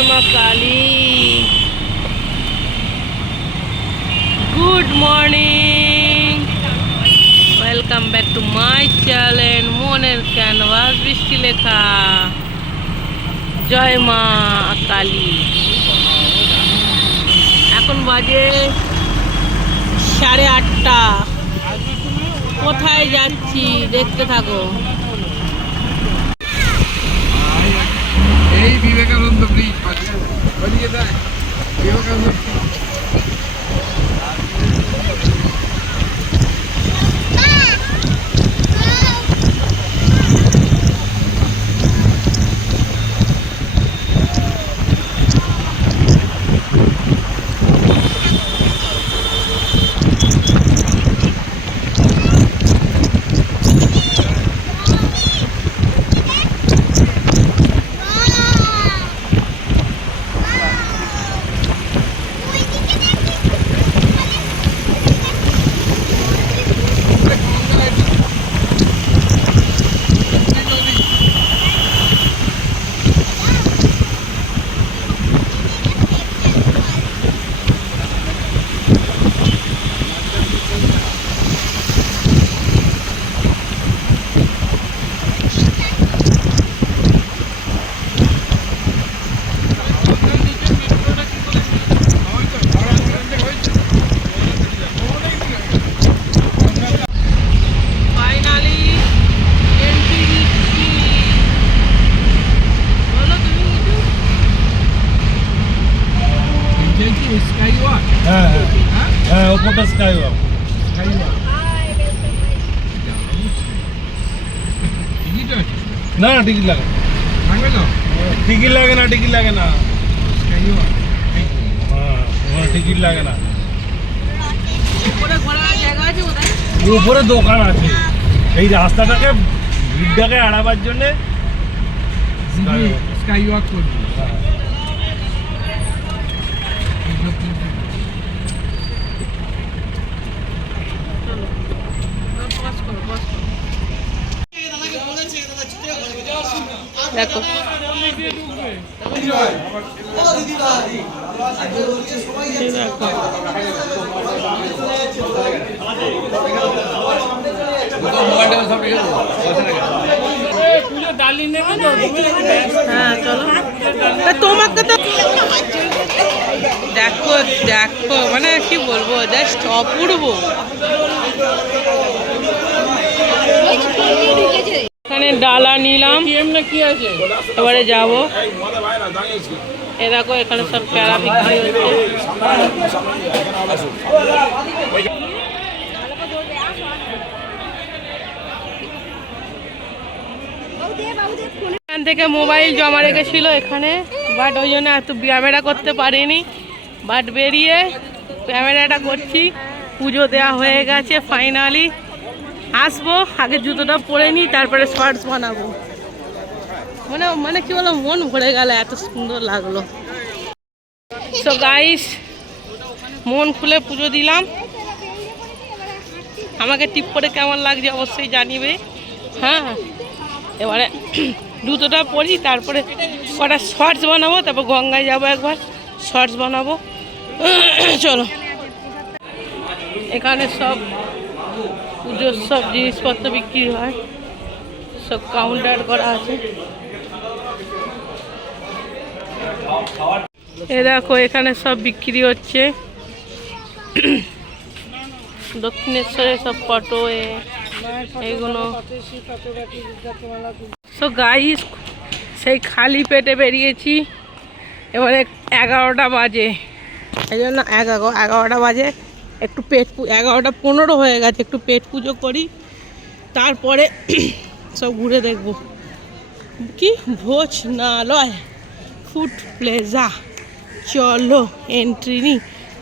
জয় মা Kali. Good morning, welcome back to my channel মনের canvas বৃষ্টি লেখা। জয় মা কালী। এখন বাজে 8:30। কোথায় যাচ্ছি দেখতে থাকো। এই বিবেকানন্দ ব্রিজ ওদিকে দেখ, বিবেকানন্দ ওপরটা স্কাই ওয়াক। না না টিকিট লাগে না, টিকিট লাগে না, টিকিট লাগে না, হ্যাঁ টিকিট লাগে না। উপরে দোকান আছে, এই রাস্তাটাকে ভিড়টাকে এড়াবার জন্যে স্কাই ওয়াক করবি। দেখো হ্যাঁ চলো। তোমাকে তো দেখো দেখো মানে কি বলবো, জাস্ট অপূর্ব। এখানে ডালা নিলাম, এবারে যাবো। এ দেখো এখানে সব প্যারা বিক্রি হচ্ছে। এখান থেকে মোবাইল জমা রেখেছিল এখানে, বাট ওই জন্য এত ক্যামেরা করতে পারিনি। বাট বেরিয়ে ক্যামেরাটা করছি। পুজো দেওয়া হয়ে গেছে ফাইনালি। আসবো, আগে জুতোটা পরে নিই, তারপরে শর্টস বানাবো। মানে কি বলো, মন ভরে গেল, এত সুন্দর লাগলো। সো গাইস, মন খুলে পুজো দিলাম। আমাকে টিপ করে কেমন লাগছে অবশ্যই জানিবে। হ্যাঁ এবারে জুতোটা পরি, তারপরে কটা শর্টস বানাবো, তারপর গঙ্গায় যাবো, একবার শর্টস বানাবো। চলো, এখানে সব পুজোর সব জিনিসপত্র বিক্রি হয়, সব কাউন্টার করা আছে। এ দেখো এখানে সব বিক্রি হচ্ছে। দক্ষিণেশ্বরের সব ফটো এইগুলো। সো গাইস, সেই খালি পেটে বেরিয়েছি। এবারে 11টা বাজে, এই জন্য 11টা বাজে, একটু 11:15 হয়ে গেছে। একটু পেট পুজো করি, তারপরে সব ঘুরে দেখবো। কি ভোজনালয়, ফুড প্লেজা, চলো এন্ট্রি নি।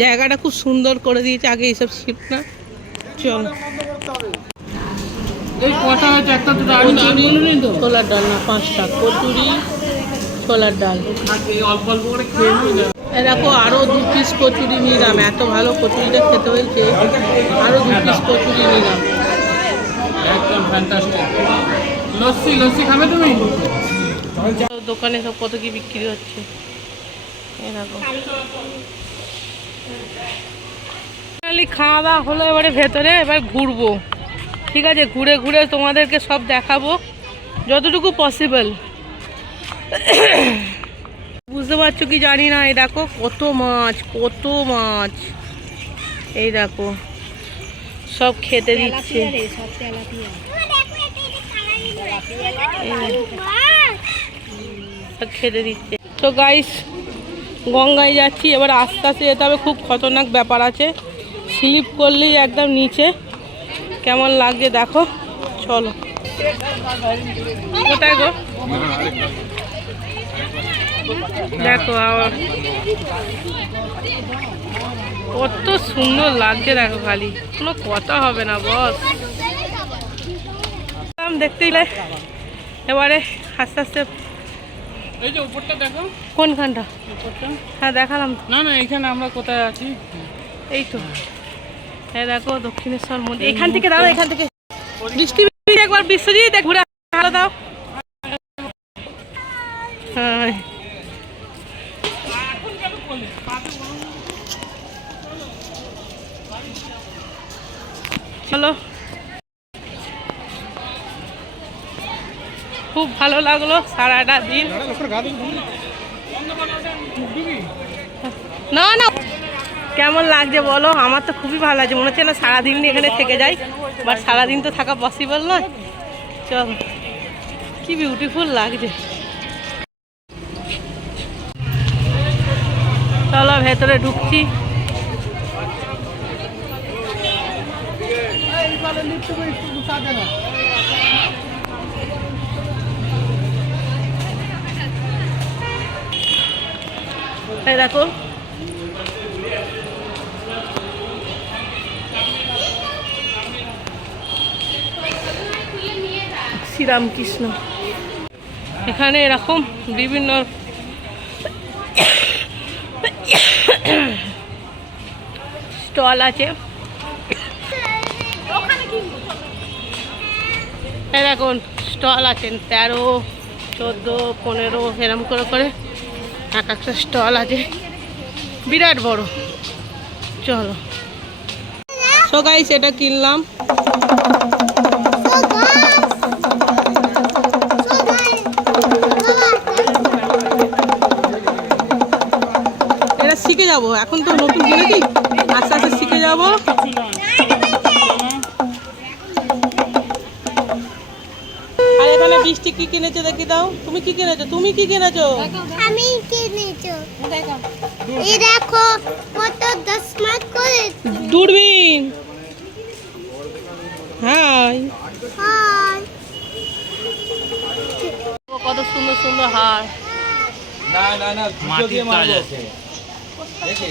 জায়গাটা খুব সুন্দর করে দিয়েছে, আগে এইসব ছিল না। চলো, ছোলার ডাল না 5টা, কচুরি ছোলার ডাল। দেখো আরও 2 পিস কচুরি নিলাম, এত ভালো কচুরিটা খেতে হয়েছে। আরও 2 পিস কচুরি নিলাম। একদম ফ্যান্টাস্টিক। লস্যি খাবে তুমি? দোকানে সব কত কি বিক্রি হচ্ছে। এই দেখো খাওয়া দাওয়া হলো, এবারে ভেতরে এবার ঘুরবো। ঠিক আছে, ঘুরে ঘুরে তোমাদেরকে সব দেখাবো যতটুকু পসিবল। বুঝতে পারছো কি জানি না, এই দেখো কত মাছ, কত মাছ। এই দেখো সব খেতে দিচ্ছে। সব খেতে দিচ্ছে। তো গাইস গঙ্গায় যাচ্ছি, এবার আস্তে আস্তে যেতে হবে, খুব খতরনাক ব্যাপার আছে, স্লিপ করলেই একদম নিচে। কেমন লাগছে দেখো, চলো। কোথায় গো? দেখো আবার কত সুন্দর লাগছে, দেখো খালি কোনো কথা হবে না বস। দেখতেই এবারে আস্তে আস্তে। এই যে উপরটা দেখো। কোনখানটা? উপরটা। হ্যাঁ দেখালাম। না না, এখানে আমরা কোথায় আছি? এই তো, হ্যাঁ দেখো দক্ষিণেশ্বর মন্দির। এখান থেকে দাও, এখান থেকে বৃষ্টি একবার বিশ্বজিৎ ঘুরে ভালো দাও। হ্যাঁ চলো, খুব ভালো লাগলো সারাটা দিন। না না, কেমন লাগছে বলো? আমার তো খুবই ভালো লাগছে, মনে হচ্ছে না সারাদিন এখানে থেকে যাই, বাট সারাদিন তো থাকা পসিবল নয়। চল, কি বিউটিফুল লাগছে। চলো ভেতরে ঢুকছি। এই দেখো শ্রীরামকৃষ্ণ, এখানে এরকম বিভিন্ন স্টল আছে। এরকম স্টল আছেন 13, 14, 15 এরকম করে করে এক একটা স্টল আছে, বিরাট বড়। চলো, সো গাইস এটা কিনলাম। এটা শিখে যাবো, এখন তো নতুন কিনেছি, আস্তে আস্তে শিখে যাবো। আর এখানে বৃষ্টি কি কিনেছো দেখি দাও। তুমি কি কিনেছো? তুমি কি কিনেছো? আমি কিনেছো এই দেখো কত 10 মার্ক করে দূরবীন। হাই হাই কত সুন্দর সুন্দর হার। না না না, মাটি দিয়ে মাছ আছে। দেখি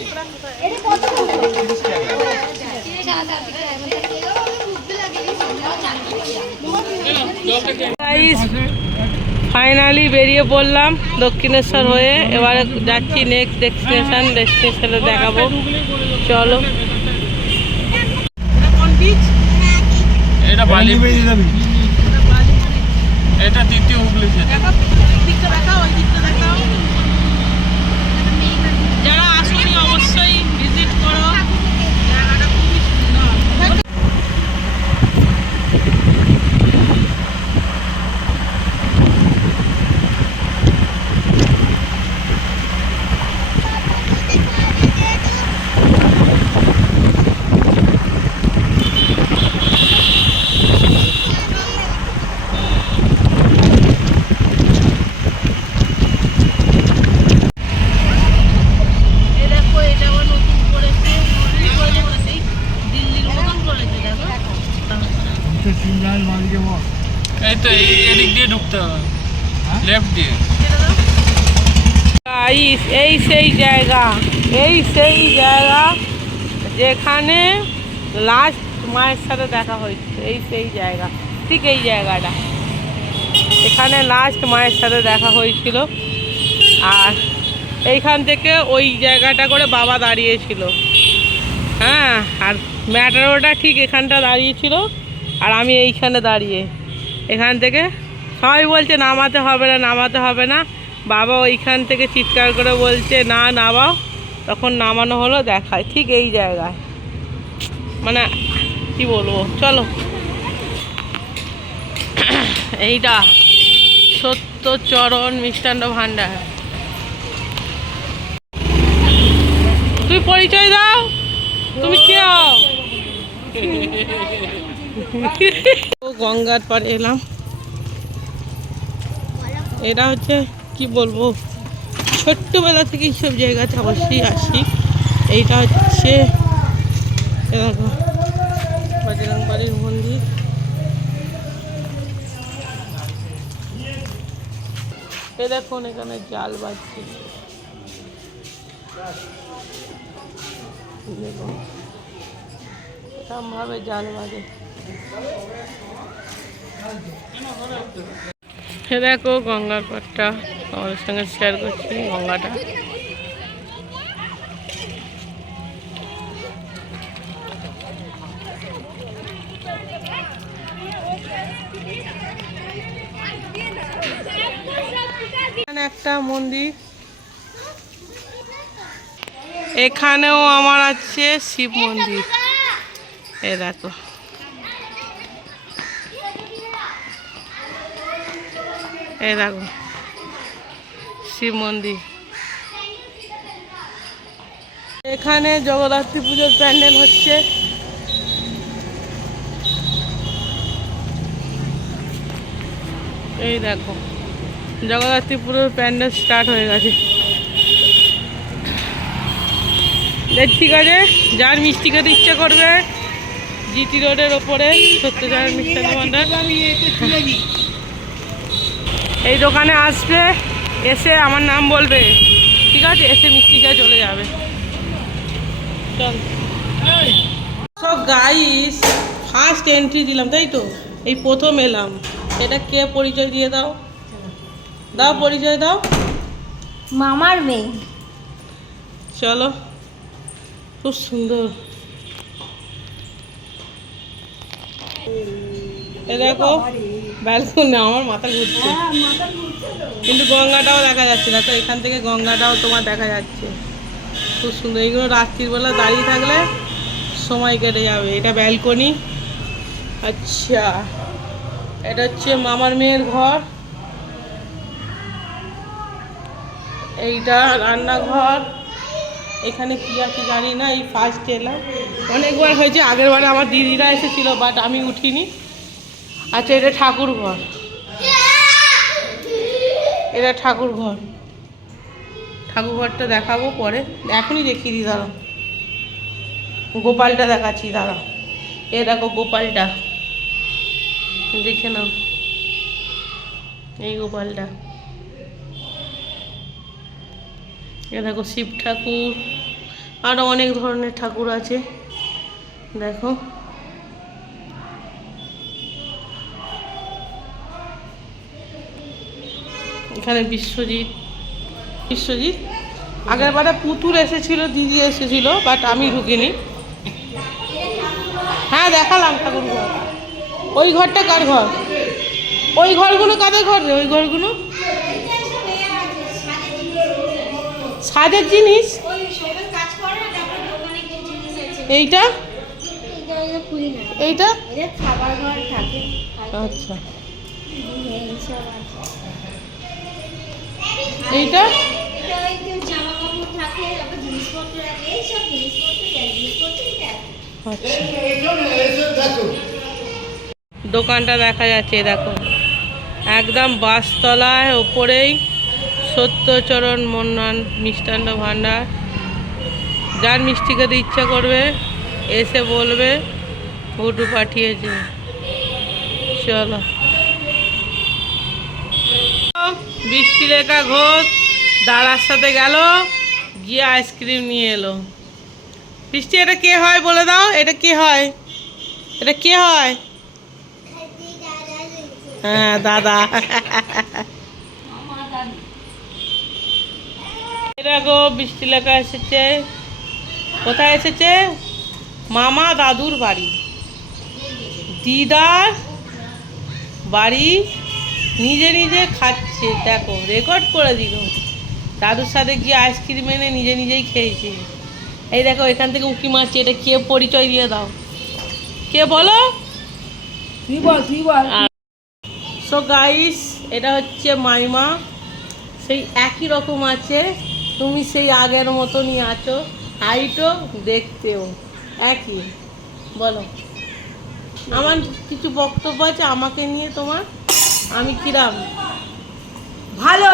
ফাইনালি বেরিয়ে পড়লাম দক্ষিণেশ্বর হয়ে, এবারে যাচ্ছি নেক্সট ডেস্টিনেশন। ডেস্টিনেশনে দেখাবো, চলো। এটা বালি বেরিয়ে যাবি। এটা দ্বিতীয় হুগলি যেতে। যারা আসনি অবশ্যই ভিজিট করো, জায়গাটা খুবই সুন্দর। এই তো এদিক দিয়ে ঢুকতে হবে, লেফট দিয়ে। এই সেই জায়গা, এই সেই জায়গা যেখানে লাস্ট মায়ের সাথে দেখা হয়েছিল। এই সেই জায়গা, ঠিক এই জায়গাটা, এখানে লাস্ট মায়ের সাথে দেখা হয়েছিল। আর এইখান থেকে ওই জায়গাটা করে বাবা দাঁড়িয়েছিল। হ্যাঁ, আর ম্যাটারোটা ঠিক এখানটা দাঁড়িয়েছিল, আর আমি এইখানে দাঁড়িয়ে। এখান থেকে সবাই বলছে নামাতে হবে না, নামাতে হবে না, বাবা ওইখান থেকে চিৎকার করে বলছে না নামাও, তখন নামানো হলো। দেখায় ঠিক এই জায়গায়, মানে কি বলবো, চলো। এইটা সত্যচরণ মিষ্টান্ন ভাণ্ডার। তুই পরিচয় দাও, তুমি কে হও? গঙ্গার পাড়ে এলাম। এটা হচ্ছে কি বলবো, ছোট্টবেলা থেকে এইসব জায়গাতে অবশ্যই আসি। এইটা হচ্ছে দেখো বজরংবলীর মন্দির। এ দেখুন এখানে জাল বাজছে, এরকম ভাবে জাল বাজে। দেখো গঙ্গার পাড়টা তোমাদের সঙ্গে শেয়ার করছি, গঙ্গাটা। এখানে একটা মন্দির, এখানেও আমার আছে শিব মন্দির। এ দেখো এই দেখো শিব মন্দির। এখানে জগদ্ধাত্রী পুজোর প্যান্ডেল হচ্ছে। এই দেখো জগদ্ধাত্রী পুজোর প্যান্ডেল স্টার্ট হয়ে গেছে। ঠিক আছে, যার মিষ্টি খেতে ইচ্ছা করবে জিটি রোডের ওপরে সত্যচরণ মিষ্টান্ন ভাণ্ডার, এই দোকানে আসবে, এসে আমার নাম বলবে, ঠিক আছে, এসে মিষ্টি খেয়ে চলে যাবে। চল সব গাইস, ফার্স্ট এন্ট্রি দিলাম, তাই তো, এই প্রথম এলাম। এটা কে, পরিচয় দিয়ে দাও, দাও পরিচয় দাও। মামার মেয়ে। চলো, খুব সুন্দর। এ দেখো ব্যালকনি, আমার মাথা ঘুরছে, কিন্তু গঙ্গাটাও দেখা যাচ্ছে না, তো এখান থেকে গঙ্গাটাও তোমার দেখা যাচ্ছে, খুব সুন্দর। এইগুলো রাত্রির বেলা দাঁড়িয়ে থাকলে সময় কেটে যাবে। এটা ব্যালকনি। আচ্ছা, এটা হচ্ছে মামার মেয়ের ঘর, এইটা রান্নাঘর। এখানে কি আছে জানি না, এই ফার্স্ট এলাম। অনেকবার হয়েছে, আগের বারে আমার দিদিরা এসেছিল, বাট আমি উঠিনি। আচ্ছা, এটা ঠাকুর ঘর, এটা ঠাকুর ঘর। ঠাকুর ঘরটা দেখাবো পরে, এখনই দেখিয়ে দিই, দাঁড়া। গোপালটা দেখাচ্ছি, দাঁড়া। এ দেখো গোপালটা, দেখে নাও, এই গোপালটা। এ দেখো শিব ঠাকুর, আরও অনেক ধরনের ঠাকুর আছে, দেখো। এখানে বিশ্বজিৎ, বিশ্বজিৎ আগের বারে পুতুল এসেছিল, দিদি এসেছিল, বাট আমি ঢুকিনি। হ্যাঁ দেখালাম ঠাকুর ঘর। ওই ঘরটা কার ঘর? ওই ঘরগুলো কাদের ঘর রে? ওই ঘরগুলো সাজের জিনিস। এইটা এইটা আচ্ছা, এইটা দোকানটা দেখা যাচ্ছে, দেখো একদম বাসতলায় ওপরেই সত্যচরণ মন্নান মিষ্টান্ন ভাণ্ডার। যার মিষ্টি খেতে ইচ্ছা করবে এসে বলবে, ঘুটু পাঠিয়েছে। চলো, বৃষ্টিরেখা ঘোষ দাদার সাথে গেল, গিয়ে আইসক্রিম নিয়ে এলো। বৃষ্টি, এটা কে হয় বলে দাও, এটা কে হয়? এটা কে হয়? হ্যাঁ দাদা। দেখো বৃষ্টিলেখা এসেছে, কোথায় এসেছে? মামা দাদুর বাড়ি, দিদার বাড়ি নিজে নিজে খাচ্ছে, দেখো রেকর্ড করে দিল। দাদুর সাথে গিয়ে আইসক্রিম এনে নিজে নিজেই খেয়েছে। এই দেখো এখান থেকে উঁকি মারছে, এটা কে পরিচয় দিয়ে দাও, কে বলো? তুই বল সো গাইস, এটা হচ্ছে মাইমা, সেই একই রকম আছে, তুমি সেই আগের মতনই আছো, হাইটও দেখতেও একই। বলো, আমার কিছু বক্তব্য আছে আমাকে নিয়ে তোমার? আমি কিরাম? ভালো।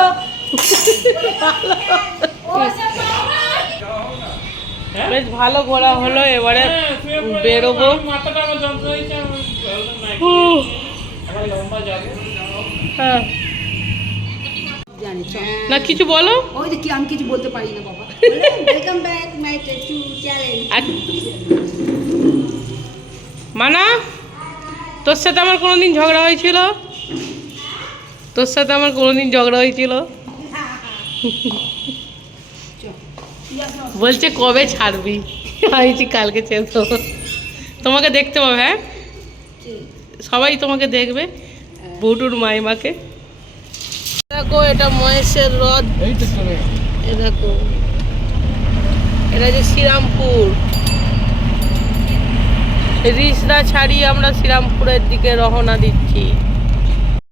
বেশ ভালো ঘোরা হলো, এবারে বেরোবো। মাথাটা আমার যন্ত্রণা হয়েছে, হ্যাঁ, জানি না কিছু বলো। ওই যে কি, আমি কিছু বলতে পারি না বাবা। Welcome back my to channel. আর মানা, তোর সাথে আমার কোনোদিন ঝগড়া হয়েছিল? তোর সাথে আমার কোনোদিন ঝগড়া হয়েছিল? বলছে কবে ছাড়বি? আমি বলছি কালকে ছেড়ে দেবো। তোমাকে দেখতে পাবে, হ্যাঁ সবাই তোমাকে দেখবে, বুটুর মাইমাকে। দেখো এটা মহেশের হ্রদ, এই তো চলে এ দেখো এটা যে শ্রীরামপুর। রিসদা ছাড়িয়ে আমরা শ্রীরামপুরের দিকে রওনা দিচ্ছি।